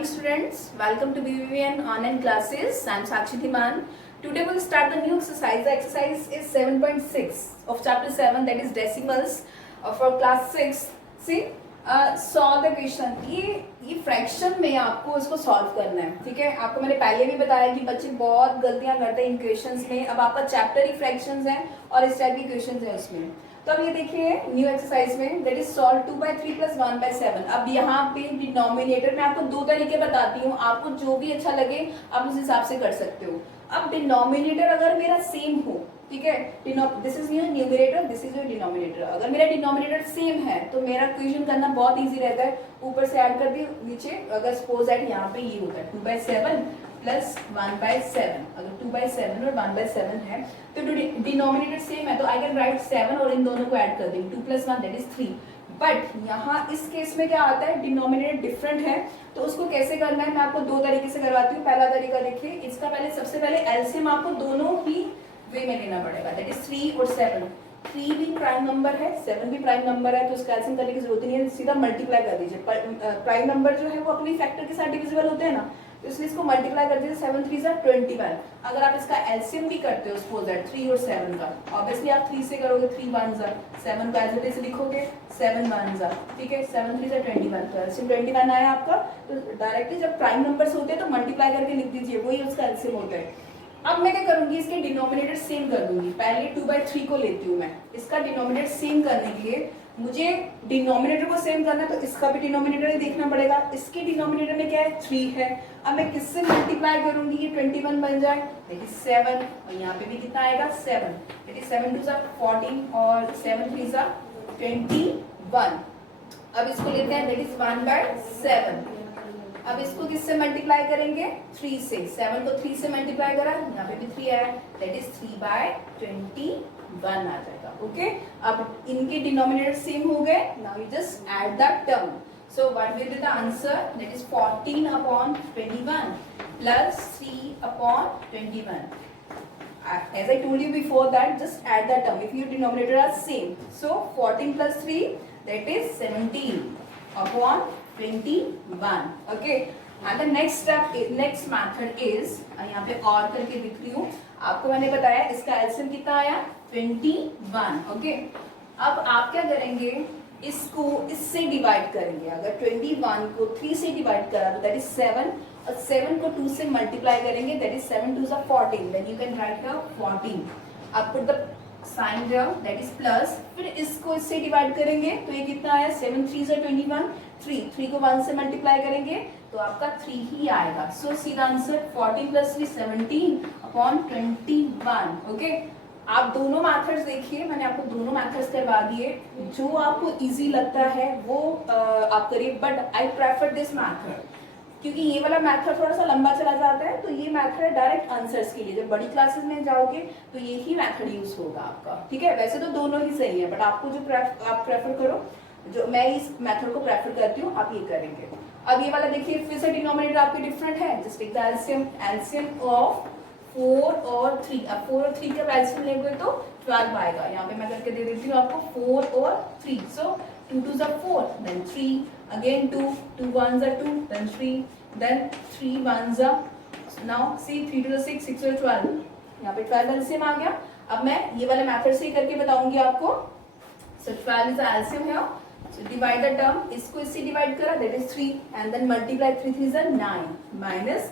morning students, welcome to BBVN online classes. I am Sakshi Dhiman. Today we will start the new exercise. The exercise is 7.6 of chapter 7, that is decimals for class 6. See, solve the question. ये fraction में आपको इसको solve करना है, ठीक है। आपको मैंने पहले भी बताया कि बच्चे बहुत गलतियां करते हैं इन क्वेश्चंस में। अब आपका चैप्टर ही फ्रैक्शंस है और इस टाइप की क्वेश्चंस है उसमें। तो अब ये देखिए न्यू एक्सरसाइज में दैट इज सॉल्व 2/3 + 1/7। अब यहाँ पे डिनोमिनेटर में आपको दो तरीके बताती हूँ, आपको जो भी अच्छा लगे आप उस हिसाब से कर सकते हो। अब डिनोमिनेटर अगर मेरा सेम हो, ठीक है, this is your numerator, this is your denominator. अगर मेरा डिनोमिनेटर सेम है तो मेरा क्वेश्चन करना बहुत इजी रहता है। ऊपर से ऐड कर दी, नीचे अगर सपोज दैट यहाँ पे ये होता है 2/7 + 1/7। अगर 2/7 और 1/7 है तो डिनोमिनेटर सेम है तो आई कैन राइट 7 और इन दोनों को ऐड कर देंगे, 2 + 1 दैट इज 3। बट यहाँ इस केस में क्या आता है, डिनोमिनेटर डिफरेंट है तो उसको कैसे करना है मैं आपको दो तरीके से करवाती हूँ। पहला तरीका देखिए, इसका पहले सबसे पहले एलसीएम आपको दोनों ही वे में लेना पड़ेगा, दैट इज 3 और 7। 3 भी प्राइम नंबर है, 7 भी प्राइम नंबर है, तो इसका एलसीएम करने की जरूरत नहीं है, सीधा मल्टीप्लाई कर दीजिए। प्राइम नंबर जो है वो अपनी फैक्टर के साथ डिविजिबल होते हैं ना, तो इसलिए इसको मल्टीप्लाई कर दीजिए। 7 3 = 21। अगर आप इसका एलसीएम भी करते हो सपोज दैट 3 और 7 का, ऑब्वियसली आप 3 से करोगे, 3 1 ज़ा 7 का एज इट इज लिखोगे 7 1 ज़ा, ठीक है। 7 3 = 21, तो एलसीएम 21 आया आपका। तो डायरेक्टली जब प्राइम नंबर्स होते हैं तो मल्टीप्लाई करके लिख दीजिए, वही उसका एलसीएम होता है। अब मैं क्या करूंगी, इसके डिनोमिनेटर सेम कर दूंगी। पहले 2/3 को लेती हूँ मैं, इसका डिनोमिनेटर सेम करने के लिए मुझे डिनोमिनेटर को सेम करना है तो इसका भी डिनोमिनेटर ही देखना पड़ेगा। इसके डिनोमिनेटर में क्या है, 3 है। अब मैं किससे मल्टीप्लाई करूंगी ये 21 बन जाए, दैट इज 7, और यहाँ पे भी कितना आएगा 7, दैट इज 7 2 = 14 और 7 3 = 21। अब इसको लेते हैं, दैट इज 1/7। अब इसको किससे मल्टीप्लाई करेंगे, 3 से। 7 को 3 से मल्टीप्लाई करा, यहाँ पे भी 3 आया, दैट इज 3/21 आ जाएगा, ओके। अब इनके डिनोमिनेटर सेम हो गए, now you just add that term. So what will be the answer, that is 14/21 + 3/21। As I told you before that, just add that term if your denominator are same. So 14 + 3, that is 17/21. Okay. And the next step, next method is, यहाँ पे और करके दिख रही हूँ आपको, मैंने बताया इसका एलसीएम कितना आया 21। ओके। अब आप क्या करेंगे, इसको इससे डिवाइड करेंगे। अगर 21 को 3 से डिवाइड करा तो दैट इज 7, और 7 को 2 से मल्टीप्लाई करेंगे, that is 7 2 = 14, then you can write here 14। अब put the sign here, that is plus. फिर इसको इससे डिवाइड करेंगे तो ये कितना आया, 7 3 = 21, 3 को 1 से मल्टीप्लाई करेंगे तो आपका 3 ही आएगा। सो सी द आंसर 14 + 3 17/21। ओके। आप दोनों मेथड्स देखिए, मैंने आपको दोनों मेथड्स करवा दिए, जो आपको इजी लगता है वो आप करिए। But I prefer this method क्योंकि ये वाला मेथड थोड़ा सा लंबा चला जाता है, तो ये मेथड है डायरेक्ट आंसर्स के लिए। जब बड़ी क्लासेस में जाओगे तो ये ही मेथड यूज होगा आपका, ठीक है। वैसे तो दोनों ही सही है, बट आपको जो आप प्रेफर करो, जो मैं इस मेथड को प्रेफर करती हूँ, आप ये करेंगे। अब ये वाला देखिए, फिर से डिनोमिनेटर आपके डिफरेंट है, just take the LCM of 4 और 3। अब 4 और 3 का एलसीएम लेंगे तो 12 आएगा। यहाँ पे मैं करके दे देती हूँ आपको 4 और 3। सो 2 2 = 4, then 3 again 2 2 1 = 2, then 3, then 3 1 = now see 3 2 = 6 6 = 12। यहाँ पे 12 एलसीएम आ गया। अब मैं ये वाले मेथड से ही करके बताऊंगी आपको। So 12 is the LCM here. So divide the term, इसको इससे डिवाइड करा, that is 3, and then multiply 3 3 = 9, minus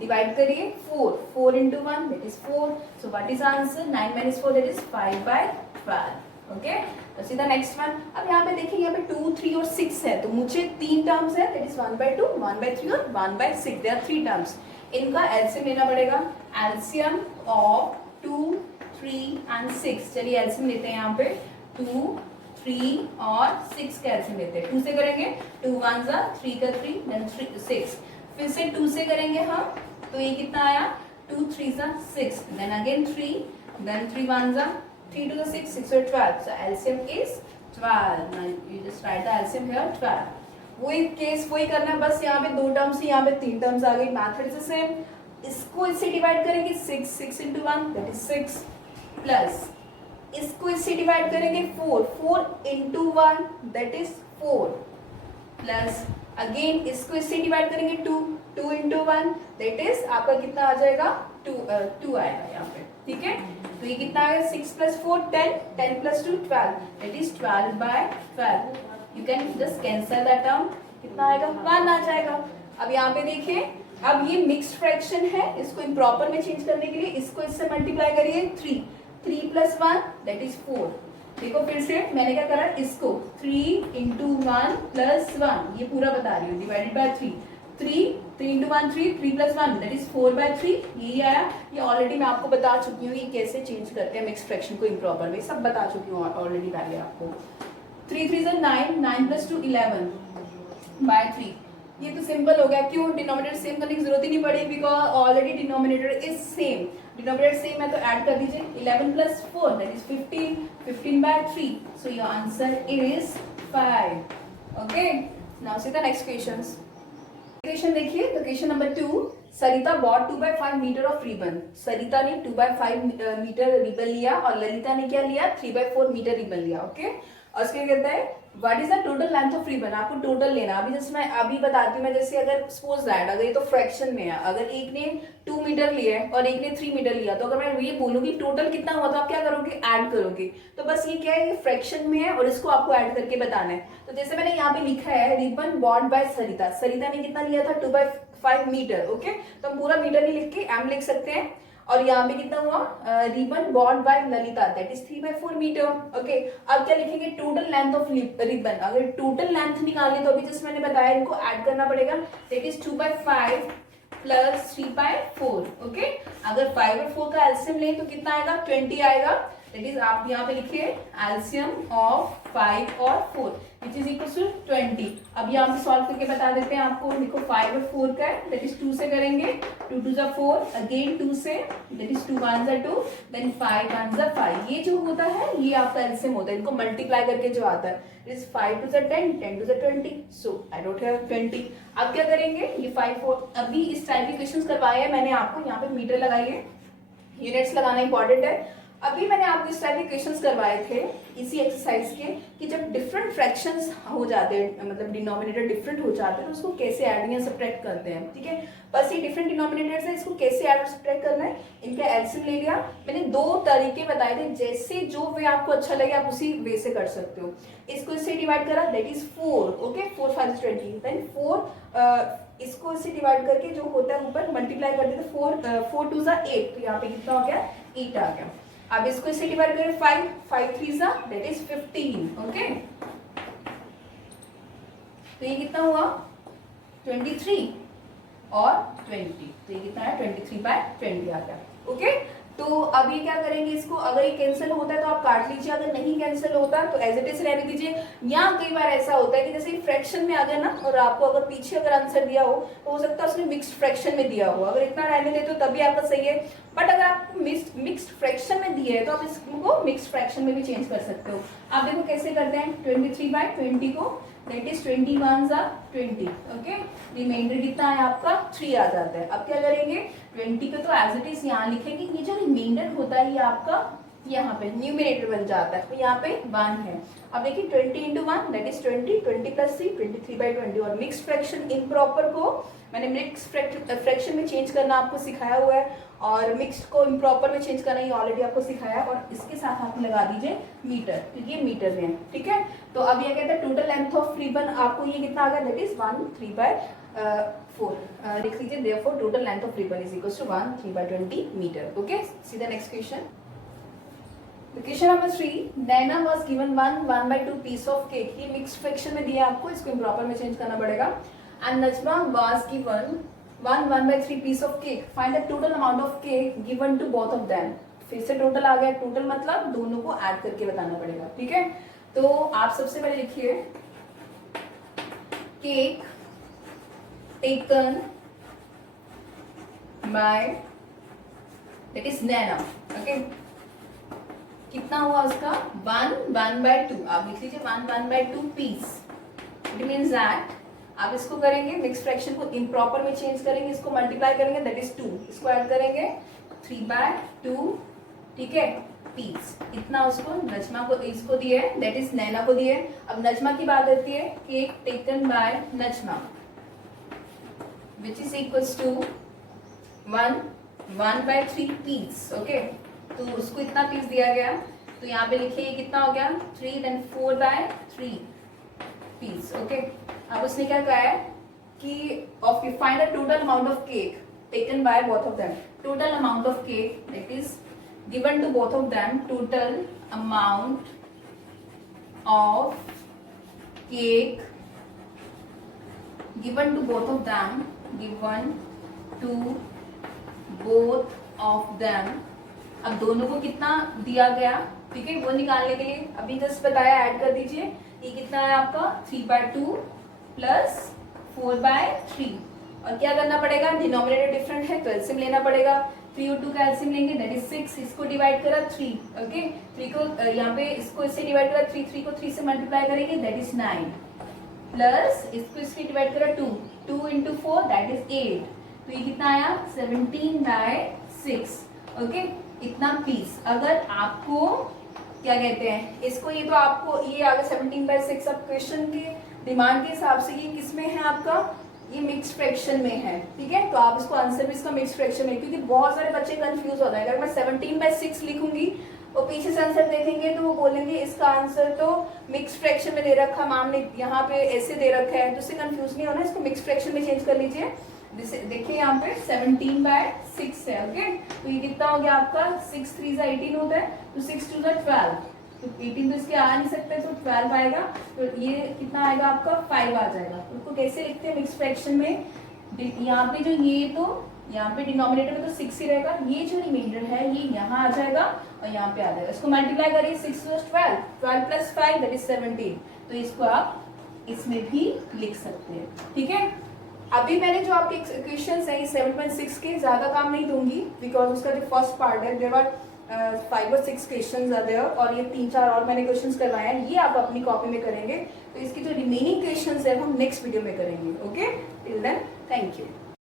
divide करिए 4 4 × 1, that is 4. So what is answer, 9 - 4, that is 5/12. Okay. तो सीधा नेक्स्ट वन। अब यहाँ पे देखिए, यहाँ पे 2 3 और 6 है, तो मुझे 3 टर्म्स है, that is 1/2 1/3 और 1/6, there are 3 टर्म्स। इनका एलसीएम लेना पड़ेगा, एलसीएम ऑफ 2 3 and 6। चलिए एलसीएम लेते हैं यहाँ पे, 2 3 और 6 का एलसीएम लेते हैं। 2 से करेंगे, 2 1 ज़ा 3 का 3, then 6। फिर से 2 से करेंगे हम, तो ये कितना आया, 2 3 ज़ा 6, then again 3, then 3 1 ज़ा 3 2 = 6 6 or 12। So LCM is 12. Now you just write the LCM here 12. वही केस वही करना है, बस यहाँ पे 2 टर्म्स ही, यहाँ पे 3 टर्म्स आ गई। मैथड से सेम, इसको इससे डिवाइड करेंगे 6 6 × 1, दैट इज 6, प्लस इसको इससे डिवाइड करेंगे 4 4 × 1, दैट इज 4, प्लस अगेन इसको इससे डिवाइड करेंगे 2 2 into 1 दैट इज आपका कितना आ जाएगा 2 आएगा यहाँ पे, ठीक है। तो ये कितना आएगा 6 + 4 10, 10 + 2 12 that is 12/12। You can just cancel that term, कितना आएगा 1 आ जाएगा। अब यहाँ पे देखिए, अब ये मिक्स्ड फ्रैक्शन है, इसको इम्प्रॉपर में चेंज करने के लिए इसको इससे मल्टीप्लाई करिए 3 + 1 दैट इज 4। देखो फिर से मैंने क्या करा, इसको 3 × 1 + 1 ये पूरा बता रही हूँ, डिवाइडेड बाय 3 3 × 1 3 3 + 1 दैट इज 4/3 यही आया। ये ऑलरेडी मैं आपको बता चुकी हूँ ये कैसे चेंज करते हैं मिक्स फ्रैक्शन को इम्प्रॉपर में, सब बता चुकी हूँ ऑलरेडी पहले आपको। 3 3 = 9, 9 + 2 11/3। ये तो सिंपल हो गया, क्यों डिनोमिनेटर सेम करने की जरूरत ही नहीं पड़ी, because already denominator is same, denominator same है तो ऐड कर दीजिए 11 + 4 that is 15, 15/3 so your answer is 5। Okay, now see the next questions. Question देखिए, तो question number 2, Sarita bought 2/5 metre of ribbon. Sarita ने 2/5 मीटर रिबन लिया और ललिता ने क्या लिया 3/4 मीटर रिबन लिया। ओके, और उसके कहता है what is the total length of ribbon, आपको टोटल लेना। अभी जैसे मैं अभी बताती हूँ मैं, जैसे अगर सपोज दैट अगर ये तो फ्रैक्शन में है, अगर एक ने 2 मीटर लिया है और एक ने 3 मीटर लिया, तो अगर मैं ये बोलूंगी टोटल कितना हुआ तो आप क्या करोगे ऐड करोगे। तो बस ये क्या है, ये फ्रैक्शन में है और इसको आपको ऐड करके बताना है। तो जैसे मैंने यहाँ पे लिखा है रिबन बॉट बाय सरिता, सरिता ने कितना लिया था 2/5 मीटर। ओके, तो हम पूरा मीटर नहीं लिख के एम लिख सकते हैं। और यहाँ पे कितना हुआ ribbon bought by Lalita that is 3/4 metre. Okay, अब क्या लिखेंगे टोटल लेंथ ऑफ रिबन। अगर टोटल लेंथ निकालनी तो अभी जैसे मैंने बताया इनको ऐड करना पड़ेगा, दैट इज 2/5 + 3/4। ओके, अगर 5 और 4 का एलसीएम लें तो कितना आएगा 20 आएगा। दैट इज आप यहाँ पे लिखिए एलसीएम ऑफ 5 और 4 विच इज इक्वल टू 20। अब यहाँ पे सॉल्व करके बता देते हैं आपको। देखो 5 और 4 का है, दैट इज 2 से करेंगे, 2 2 = 4, अगेन 2 से, दैट इज 2 1 = 2, देन 5 1 = 5। ये जो होता है ये आपका एलसीएम होता है, इनको मल्टीप्लाई करके जो आता है is 5 2 = 10, 10 2 = 20, so I don't have 20। अब क्या करेंगे, ये 5 4 अभी इस टाइप के क्वेश्चंस करवाए हैं मैंने आपको, यहाँ पे मीटर लगाइए, यूनिट्स लगाना इंपॉर्टेंट है। अभी मैंने आपको इस टाइप के क्वेश्चंस करवाए थे इसी एक्सरसाइज के, कि जब डिफरेंट फ्रैक्शंस हो जाते हैं, मतलब डिनोमिनेटर डिफरेंट हो जाते हैं, तो उसको कैसे ऐड या सब्ट्रैक्ट करते हैं। ठीक है, बस ये डिफरेंट डिनोमिनेटर्स है, इसको कैसे ऐड और सब्ट्रैक्ट करना है, इनका एलसीएम ले लिया। मैंने 2 तरीके बताए थे, जैसे जो वे आपको अच्छा लगे आप उसी वे से कर सकते हो। इसको इससे डिवाइड करा दैट इज 4। ओके, 4 5 = 20, देन 4 इसको इससे डिवाइड करके जो होता है ऊपर मल्टीप्लाई कर देते 4 2 = 8, तो यहाँ पे कितना हो गया 8 आ गया। अब इसको इससे डिवाइड करें 5 5 3 दैट इज 15। ओके, तो ये कितना हुआ 23 और 20, तो ये कितना है 23/20 आ गया। ओके, तो अब ये क्या करेंगे, इसको अगर ये कैंसिल होता है तो आप काट लीजिए, अगर नहीं कैंसिल होता तो एज इट इज रहने दीजिए। यहाँ कई बार ऐसा होता है कि जैसे फ्रैक्शन में आ गया ना, और आपको अगर पीछे अगर आंसर दिया हो सकता है उसने मिक्स्ड फ्रैक्शन में दिया हो, अगर इतना रहने देते हो तभी आपका सही है। बट अगर आपको मिक्स्ड फ्रैक्शन में दिया है तो आप इसको मिक्स्ड फ्रैक्शन में भी चेंज कर सकते हो। आप देखो कैसे करते हैं, 23/20 को दैट इज 20 1 = 20। ओके, रिमाइंडर कितना है आपका 3 आ जाता है। अब क्या करेंगे 20 को तो एज इट इज यहाँ लिखेंगे, ये जो रिमाइंडर होता है ये आपका यहाँ पे न्यूमिनेटर बन जाता है, तो यहाँ पे 1 है। अब देखिए 20 × 1 दैट इज 20, 20 + 3 23/20। और मिक्स्ड फ्रैक्शन इम्प्रॉपर को मैंने मिक्स्ड फ्रैक्शन में चेंज करना आपको सिखाया हुआ है, और मिक्स्ड को इम्प्रॉपर में चेंज करना ये ऑलरेडी आपको सिखाया, और इसके साथ आप लगा दीजिए मीटर, क्योंकि ये मीटर में है। ठीक है, तो अब ये कहता है टोटल लेंथ ऑफ रिबन, आपको ये कितना आ गया दैट इज 1/3/4 लिख लीजिए, therefore total length of ribbon is equal to 1/3/20 metre. Okay, see the next question. Question number 3, Naina was given 1/2 piece of cake. ये मिक्स्ड फ्रैक्शन में दिया आपको, इसको इम्प्रॉपर में चेंज करना पड़ेगा। And Najma was given 1/3 piece of cake, find the total amount of cake given to both of them. फिर से टोटल आ गया, टोटल मतलब दोनों को ऐड करके बताना पड़ेगा। ठीक है, तो आप सबसे पहले लिखिए cake taken by that is Naina. Okay, कितना हुआ उसका 1/2, आप लिख लीजिए 1/2 पीस। इट मीन्स दैट आप इसको करेंगे मिक्स फ्रैक्शन को इम्प्रॉपर में चेंज करेंगे, इसको मल्टीप्लाई करेंगे दैट इज 2, इसको ऐड करेंगे 3/2। ठीक है, पीस इतना उसको नजमा को इसको दिए दैट इज नैना को दिए। अब नजमा की बात आती है cake taken by Najma. Which is equals to 1/3 piece. Okay, तो उसको इतना पीस दिया गया, तो यहाँ पे लिखिए ये कितना हो गया 3, देन 4/3 पीस। ओके, अब उसने क्या कहा है कि of find the total amount of cake taken by both of them. Total amount of cake that is given to both of them, total amount of cake given to both of them, given to both of them। अब दोनों को कितना दिया गया, ठीक है, वो निकालने के लिए अभी जस्ट बताया, ऐड कर दीजिए। ये कितना है आपका 3/2 प्लस 4/3, और क्या करना पड़ेगा, डिनोमिनेटर डिफरेंट है तो एलसीएम लेना पड़ेगा। 3 और 2 का एलसीएम लेंगे दैट इज 6, इसको डिवाइड करा 3। ओके, 3 को यहाँ पे इसको इससे डिवाइड करा 3 को 3 से मल्टीप्लाई करेंगे दैट इज 9, प्लस इसको इसके डिवाइड करा 2 इंटू 4 दैट इज 8, तो ये कितना आया 17/6। ओके, इतना पीस। अगर आपको क्या कहते हैं इसको, ये तो आपको ये आ गया 17/6। अब क्वेश्चन के डिमांड के हिसाब से ये किस में है आपका, ये मिक्स फ्रैक्शन में है, ठीक है, तो आप इसको आंसर भी इसका मिक्स फ्रैक्शन में, क्योंकि बहुत सारे बच्चे कंफ्यूज हो रहे हैं। अगर मैं 17/6 लिखूंगी और पीछे से आंसर देखेंगे तो वो बोलेंगे इसका आंसर तो मिक्स फ्रैक्शन में दे रखा, मैम ने यहाँ पे ऐसे दे रखा है, तो उससे कंफ्यूज नहीं होना, इसको मिक्स फ्रैक्शन में चेंज कर लीजिए। देखिए यहाँ पे 17/6 है। ओके, तो ये कितना हो गया आपका 6 3 × 18 होता है, तो 6 2 × 12, तो 18 तो इसके आ नहीं सकते, तो 12 आएगा, तो ये कितना आएगा आपका 5 आ जाएगा। तो उसको कैसे लिखते हैं मिक्स फ्रैक्शन में, यहाँ पे जो ये तो यहाँ पे डिनोमिनेटर में तो 6 ही रहेगा, ये जो रिमाइंडर है ये यहाँ आ जाएगा और यहाँ पे आ जाएगा। इसको मल्टीप्लाई करिए 6 + 12, 12 + 5 दैट इज 17, तो इसको आप इसमें भी लिख सकते हैं, ठीक है। अभी मैंने जो आपके क्वेश्चंस हैं 7.6 के ज्यादा काम नहीं दूंगी, बिकॉज उसका जो फर्स्ट पार्ट है देयर आर 5 और 6 क्वेश्चंस आर देयर, और ये 3-4 और मैंने क्वेश्चंस करवाए हैं, ये आप अपनी कॉपी में करेंगे। तो इसकी जो रिमेनिंग क्वेश्चंस है हम नेक्स्ट वीडियो में करेंगे। Okay, till then thank you.